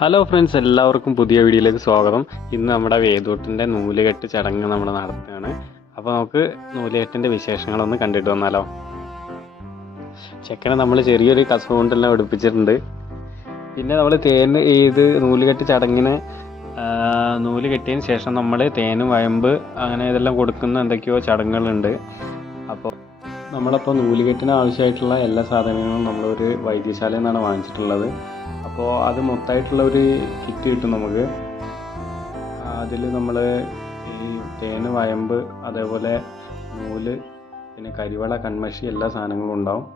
Hello friends, എല്ലാവർക്കും പുതിയ വീഡിയോയിലേക്ക് സ്വാഗതം. ഇന്ന് നമ്മുടെ വേദൂട്ടിൻ്റെ നൂലുകെട്ട് ചടങ്ങ് നമ്മൾ നടത്തുകയാണ്. അപ്പോൾ നമുക്ക് നൂലുകെട്ടിൻ്റെ വിശേഷങ്ങളൊന്ന് കണ്ടിട്ട് വന്നാലോ. ചെക്കനെ നമ്മൾ ചെറിയൊരു കസവ് കൊണ്ടെല്ലാം എടുപ്പിച്ചിട്ടുണ്ട്. പിന്നെ നമ്മൾ നൂലുകെട്ട് ചടങ്ങിന് നൂല് കെട്ടിയതിന് ശേഷം നമ്മൾ തേനും വയമ്പ് അങ്ങനെ ഇതെല്ലാം കൊടുക്കുന്ന എന്തൊക്കെയോ ചടങ്ങുകളുണ്ട്. അപ്പോൾ നമ്മളപ്പോൾ നൂലുകെട്ടിന് ആവശ്യമായിട്ടുള്ള എല്ലാ സാധനങ്ങളും നമ്മളൊരു വൈദ്യശാലയിൽ നിന്നാണ് വാങ്ങിച്ചിട്ടുള്ളത്. അപ്പോൾ അത് മൊത്തമായിട്ടുള്ള ഒരു കിറ്റ് കിട്ടും നമുക്ക്. അതിൽ നമ്മൾ ഈ തേന് വയമ്പ് അതേപോലെ നൂല് പിന്നെ കരിവള കൺമഷി എല്ലാ സാധനങ്ങളും ഉണ്ടാവും.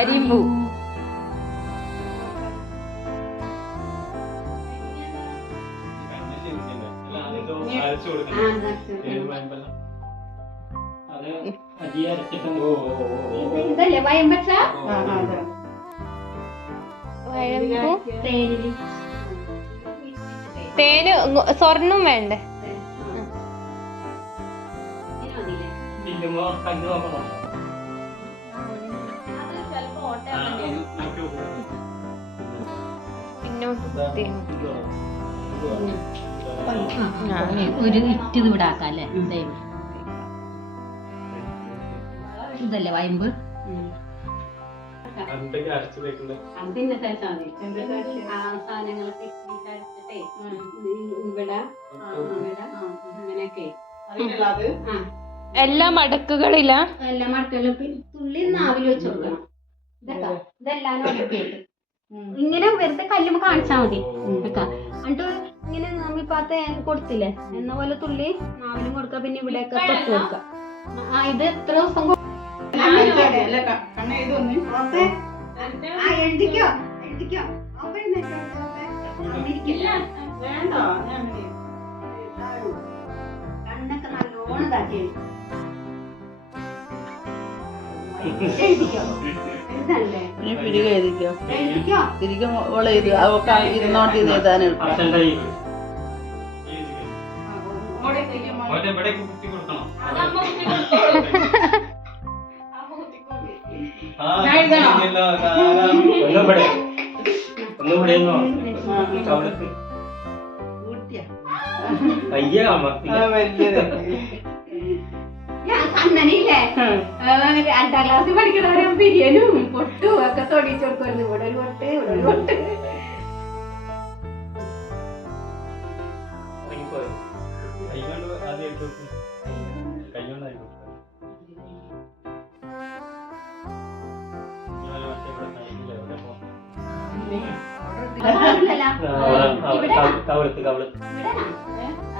അരിമ്പു തേന് സ്വർണം വേണ്ടേ? ഒരു ഇറ്റ് ഇത് വിടാക്കല്ലേ. ഇതല്ലേ വയമ്പ് അതിന്റെ സാധനങ്ങളൊക്കെ ഇവിടെ അങ്ങനെയൊക്കെ എല്ലാ മടക്കുകളിലാ എല്ലാം മടക്കലും തുള്ളി നാവിൽ വെച്ച് കൊടുക്കണം. ഇതൊക്കെ ഇതെല്ലാം ഒടുക്കിയിട്ട് ഇങ്ങനെ വെറുതെ കല്ലുമ്പോ കാണിച്ചാ മതി. എന്നിട്ട് ഇങ്ങനെ നമ്മിപ്പോ ആ തേൻ കൊടുത്തില്ലേ എന്ന പോലെ തുള്ളി നാവിലും കൊടുക്ക. പിന്നെ ഇവിടെയൊക്കെ തൊട്ട് കൊടുക്ക. ഇത് എത്ര ദിവസം എഴുതിക്കോ എഴുതിക്കോ കണ്ണൊക്കെ നല്ലോണം ഇതാക്കി എഴുതിക്കോ എഴുതണ്ടേ എഴുതിക്കോ എഴുതിക്കോ തിരികെ ഓളെ ഇരുന്നോട്ട് ഇത് എഴുതാൻ എളുപ്പം. ഞാൻ കണ്ണനില്ലേ 2ാം ക്ലാസ്സിൽ പഠിക്കണവരും ബിരിയാനും പൊട്ടും ഒക്കെ തൊടിച്ചു കൊടുക്കുന്നു. ഇവിടെ ഒരു പൊട്ട് ഇവിടെ ഒരു പൊട്ട്.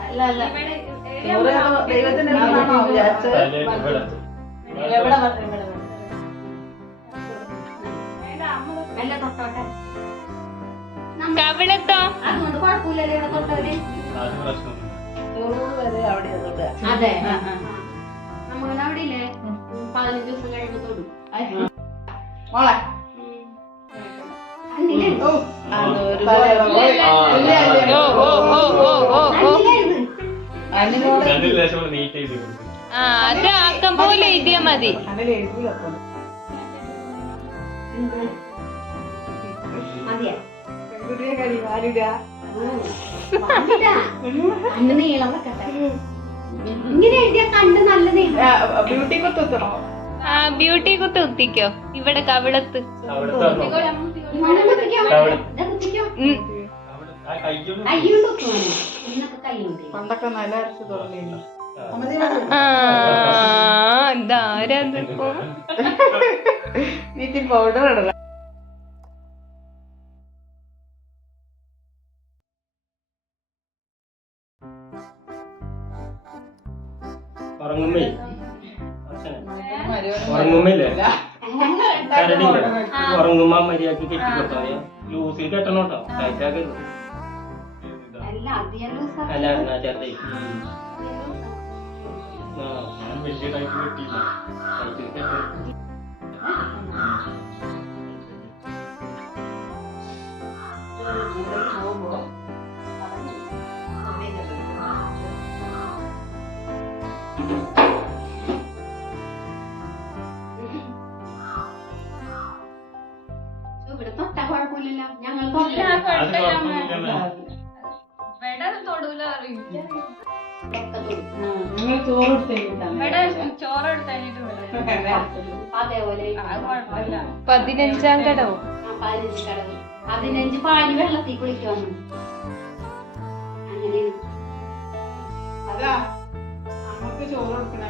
അല്ല അല്ല ദൈവത്തിന് വിചാരിച്ചത് അല്ല തൊട്ടോട്ടെ. കവിളത്തോ അതുകൊണ്ട് കുഴപ്പമില്ലല്ലോ ഇവിടെ തൊട്ടവര്. വരെ അവിടെ തൊടുക. അതെ നമ്മളവിടെ അവിടെ ഇല്ലേ 15 ദിവസം കഴിയുമ്പോ തൊടും. മോളെ കണ്ടില്ലേ ഓ ഓ ഓ ഓ ആ അത് ആക്കം പോലെ എഴുതിയാ മതി. മതിയാ കണ്ണ് നീളം വെക്കട്ടെ. ഇങ്ങനെ എഴുതിയ കണ്ണ് നല്ല നീളം. ബ്യൂട്ടി കുത്തണോ? ആ ബ്യൂട്ടി കുത്തി കുത്തിക്കോ ഇവിടെ കവിളത്ത്. ഇങ്ങനെ കുത്തിക്കോ. ഇതാ കുത്തിക്കോ. കയ്യുണ്ട് കുത്തുവാണ്. ഇന്നൊക്കെ കയ്യുണ്ട്. പണ്ടൊക്കെ നല്ല അരച്ച് തുടങ്ങിയിരുന്നു. ആ ഇതാരതിപ്പോ വീട്ടിൽ പൗഡർ ഇടല. ഉറങ്ങുമ്പോ മര്യാദക്ക് കെട്ടി കൊടുത്താ മതി. ലൂസിൽ കെട്ടണോട്ടോ, ടൈറ്റ് ആക്കരുത്. അല്ല അധികം ലൂസാ. അല്ല എന്നാ ചെറുതായി വലിയ ടൈപ്പ് കിട്ടിയില്ല. ടൈറ്റിൽ കെട്ടി. ഇവിടെ തൊട്ടാ കുഴപ്പമില്ലല്ലോ. ഞങ്ങൾ അത് കുഴപ്പമൊന്നുമില്ലല്ലോ. നിങ്ങൾ ചോറ് കൊടുത്തില്ല. അതേപോലെ 15ാം കടവോ 15 കടവ് 15 പാല് വെള്ളത്തിൽ കുളിക്കുവാണ്. അങ്ങനെയാണ്. അതാ നമുക്ക് ചോറ് കൊടുക്കണേ.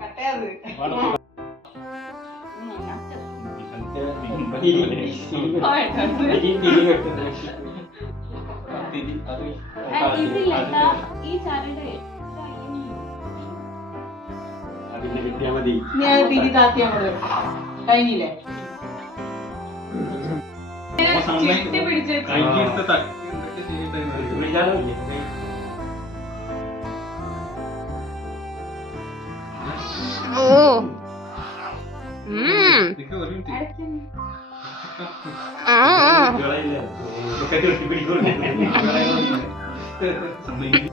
കട്ടയത് അതിന്റെ കിട്ടിയാ മതി. ഞാൻ തിരി താത്തിയാ മതി. കഴിഞ്ഞില്ലേ? കൈയെടുത്ത് തട്ടി എന്തൊക്കെ ചെയ്യട്ടെ. വിളിച്ചാലും ഓ ഇതൊക്കെ ഒരു മിനിറ്റ്. സമ്മതിക്കില്ല.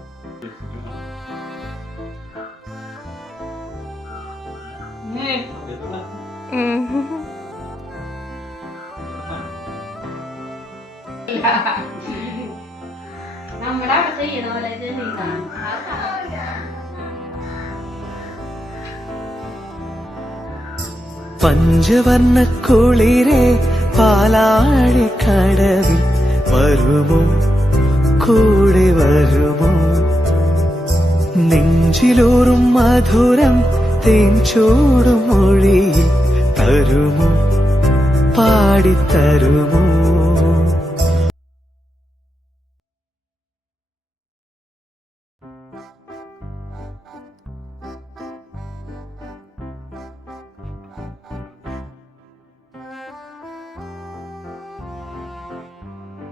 നമ്മുടെ അവിടെ ചെയ്യണ പോലെ ചെയ്താണ്. പഞ്ചവർണ്ണ കുളിരേ പാലാഴി കടവിൽ വരുമോ കൂടെ വരുമോ നെഞ്ചിലൂറും മധുരം തേൻ ചൂടും മൊഴിയിൽ തരുമോ പാടിത്തരുമോ